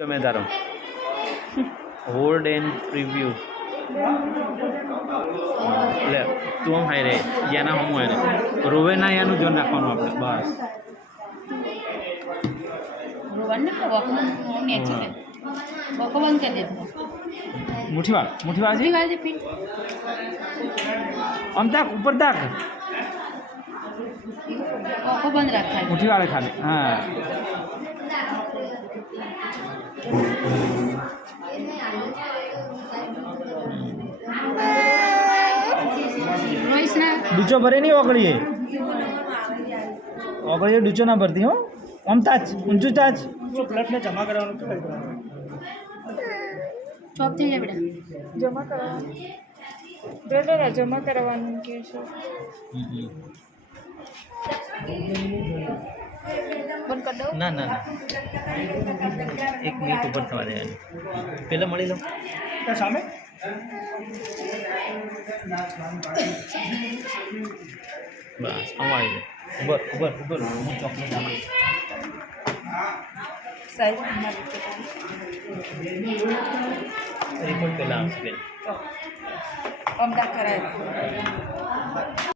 તમે તારો hold and preview એટલે તું આમ હાઈ રે યાના હમ હોય ને રોવે ના યાનું ધ્યાન રાખવાનું આપણે બસ રોવાનું ને વખો નેચે દે વખો બંધ કરી દે મુઠ્ઠી વાળ પૂરી વાળી દે પીઠ આમ તાક ઉપર તાક વખો બંધ રાખતા મુઠ્ઠી વાળે ખાલી હા રોઈશ ના ડૂચો ભરે નહીં ઓગળીએ ડૂચો ના ભરતી હો આમ તાજ ઊંચું તાજ બ્લડને જમા કરવાનું ચોપ થઈ જાય બેટા જમા કરવાનું દાદા જમા કરવાનું કે છે બંધ કરી દઉં ના ના ના 1 મિનિટ ઉપર થવા દે પહેલાં મળી લો સામે બસ અમારી દે ઉભર હું ચોકલેટ આપી સાઈઝ એક મિનિટ પહેલાં આવશે બેન અમદાવાદ કરાય